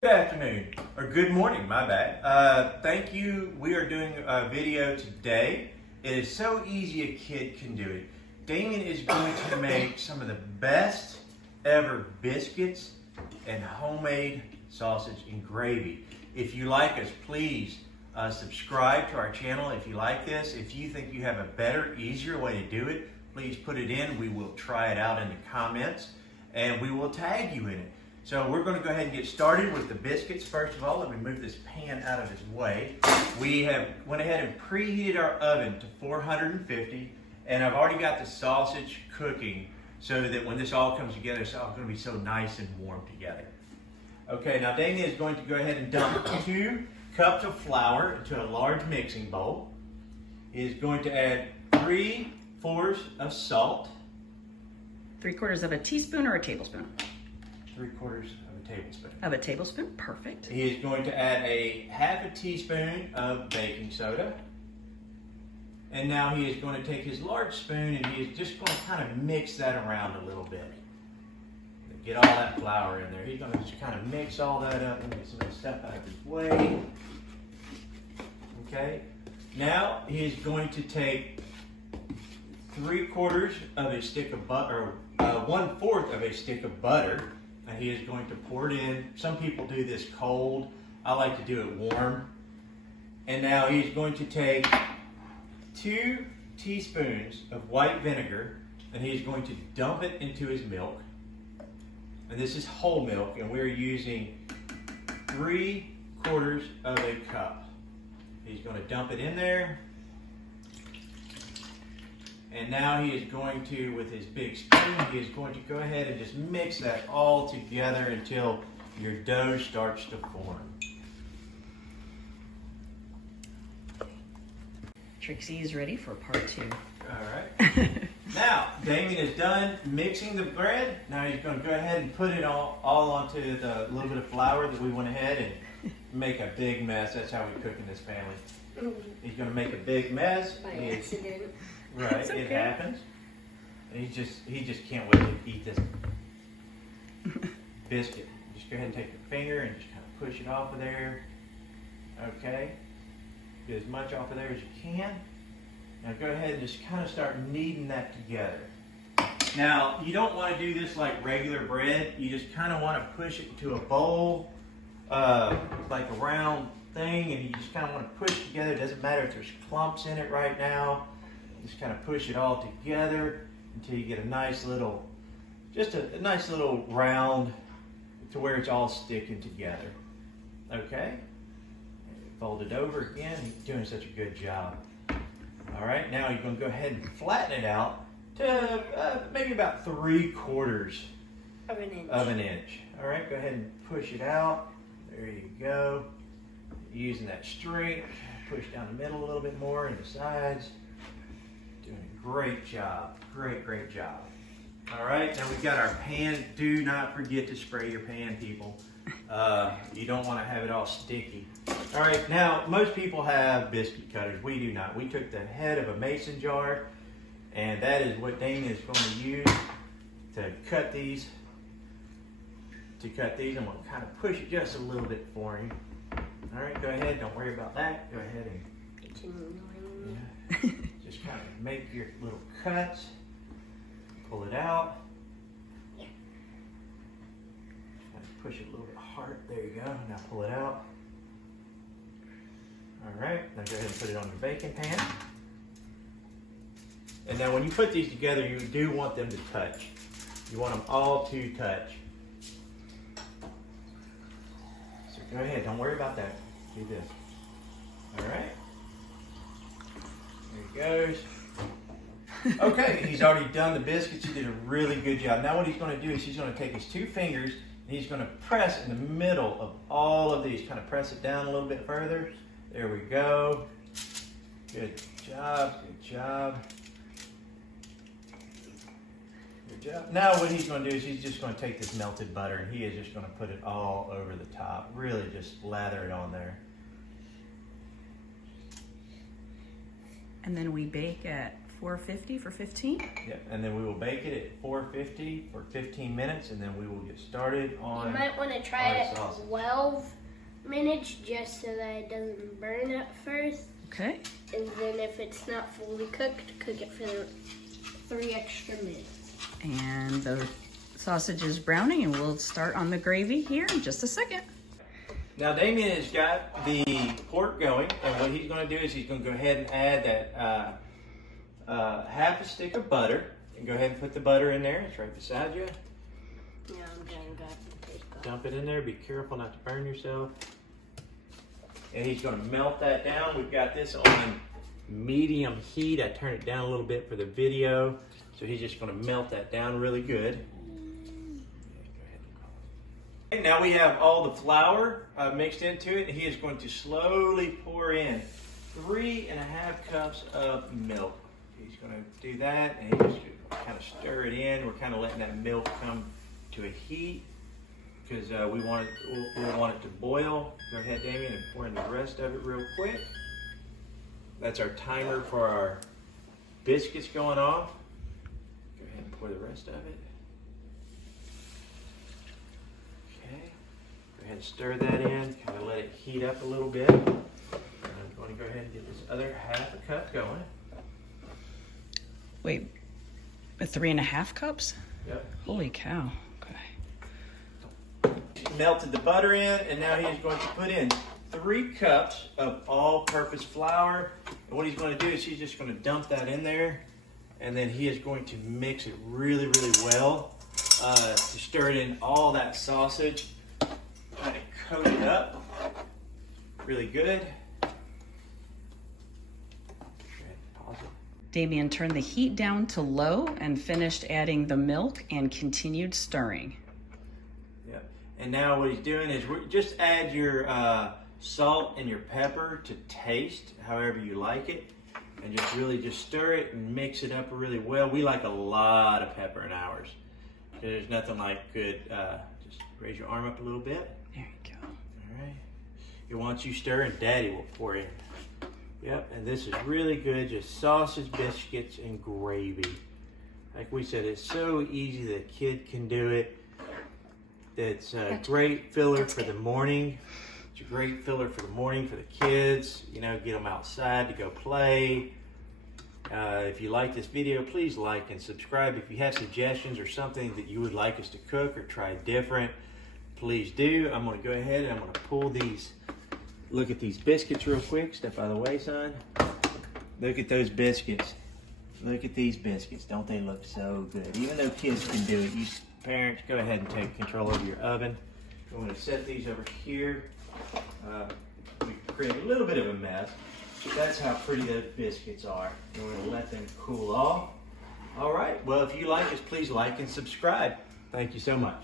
Good afternoon, or good morning, my bad. Thank you. We are doing a video today. It is so easy a kid can do it. Damien is going to make some of the best ever biscuits and homemade sausage and gravy. If you like us, please subscribe to our channel if you like this. If you think you have a better, easier way to do it, please put it in. We will try it out in the comments and we will tag you in it. So we're going to go ahead and get started with the biscuits. First of all, let me move this pan out of his way. We have went ahead and preheated our oven to 450, and I've already got the sausage cooking so that when this all comes together, it's all going to be so nice and warm together. Okay, now Damien is going to go ahead and dump 2 cups of flour into a large mixing bowl. He is going to add 3/4 of salt. 3/4 of a teaspoon or a tablespoon? 3/4 of a tablespoon. Of a tablespoon, perfect. He is going to add a 1/2 teaspoon of baking soda. And now he is going to take his large spoon and he is just going to kind of mix that around a little bit. Get all that flour in there. He's going to just kind of mix all that up and get some of the stuff out of his way. Okay. Now he is going to take 3/4 of a stick of butter, or 1/4 of a stick of butter. And he is going to pour it in. Some people do this cold. I like to do it warm. And now he's going to take 2 teaspoons of white vinegar and he's going to dump it into his milk. And this is whole milk, and we're using 3/4 of a cup. He's going to dump it in there. And now he is going to, with his big spoon, he is going to go ahead and just mix that all together until your dough starts to form. Trixie is ready for part 2. All right. Now, Damien is done mixing the bread. Now he's going to go ahead and put it all onto the little bit of flour that we went ahead and make a big mess. That's how we cook in this family. He's going to make a big mess. By accident. Right, okay. It happens. And he just can't wait to eat this biscuit. Just go ahead and take your finger and just kind of push it off of there. Okay. Get as much off of there as you can. Now go ahead and just kind of start kneading that together. Now, you don't want to do this like regular bread. You just kind of want to push it into a bowl, like a round thing, and you just kind of want to push together. It doesn't matter if there's clumps in it right now. Just kind of push it all together until you get a nice little, just a nice little round to where it's all sticking together. Okay? Fold it over again. You're doing such a good job. All right, now you're going to go ahead and flatten it out to maybe about 3/4 of an inch. All right, go ahead and push it out. There you go. Using that strength, push down the middle a little bit more and the sides. Doing a great job. Great job. All right, now we've got our pan. Do not forget to spray your pan, people. You don't want to have it all sticky. All right, now most people have biscuit cutters. We do not. We took the head of a mason jar, and that is what Damien is going to use to cut these. I'm going to kind of push it just a little bit for him. All right, go ahead. Don't worry about that. Go ahead and just kind of make your little cuts. Pull it out. Push it a little bit hard. There you go. Now pull it out. All right. Now go ahead and put it on your baking pan. And now when you put these together, you do want them to touch. You want them all to touch. So go ahead. Don't worry about that. Do this. All right. There he goes. Okay. He's already done the biscuits. He did a really good job. Now what he's going to do is he's going to take his 2 fingers and he's going to press in the middle of all of these. Kind of press it down a little bit further. There we go. Good job. Good job. Good job. Now what he's going to do is he's just going to take this melted butter and he is just going to put it all over the top. Really just lather it on there. And then we bake at 450 for 15. Yeah, and then we will bake it at 450 for 15 minutes, and then we will get started on. You might want to try it at 12 minutes just so that it doesn't burn at first. Okay. And then if it's not fully cooked, cook it for 3 extra minutes. And the sausage is browning, and we'll start on the gravy here in just a second. Now Damien has got the pork going, and what he's going to do is he's going to go ahead and add that half a stick of butter, and go ahead and put the butter in there. It's right beside you. Yeah, I'm done. Got to take off. Dump it in there. Be careful not to burn yourself. And he's going to melt that down. We've got this on medium heat. I turned it down a little bit for the video, so he's just going to melt that down really good. Okay, now we have all the flour mixed into it, and he is going to slowly pour in 3.5 cups of milk. He's going to do that, and he's just kind of stir it in. We're kind of letting that milk come to a heat because we want it to boil. Go ahead, Damien, and pour in the rest of it real quick. That's our timer for our biscuits going off. Go ahead and pour the rest of it. Go ahead and stir that in, kind of let it heat up a little bit. And I'm going to go ahead and get this other half a cup going. Wait, 3.5 cups? Yep. Holy cow. Okay. Melted the butter in, and now he's going to put in 3 cups of all-purpose flour. And what he's going to do is he's just going to dump that in there, and then he is going to mix it really, really well to stir it in all that sausage. Kind of coat it up really good. Pause it. Damien turned the heat down to low and finished adding the milk and continued stirring. Yeah. And now what he's doing is just add your salt and your pepper to taste, however you like it, and just really just stir it and mix it up really well. We like a lot of pepper in ours. There's nothing like good. Just raise your arm up a little bit. There you go. All right. Once you stir, and Daddy will pour in. Yep, and this is really good, just sausage, biscuits, and gravy. Like we said, it's so easy that a kid can do it. It's a great filler for the morning. It's a great filler for the morning for the kids. You know, get them outside to go play. If you like this video, please like and subscribe. If you have suggestions or something that you would like us to cook or try different, please do. I'm going to go ahead and I'm going to pull these. Look at these biscuits real quick. Step out of the way, son. Look at those biscuits. Look at these biscuits. Don't they look so good? Even though kids can do it, you parents, go ahead and take control of your oven. I'm going to set these over here. We create a little bit of a mess, but that's how pretty those biscuits are. And we're going to let them cool off. All right. Well, if you like us, please like and subscribe. Thank you so much.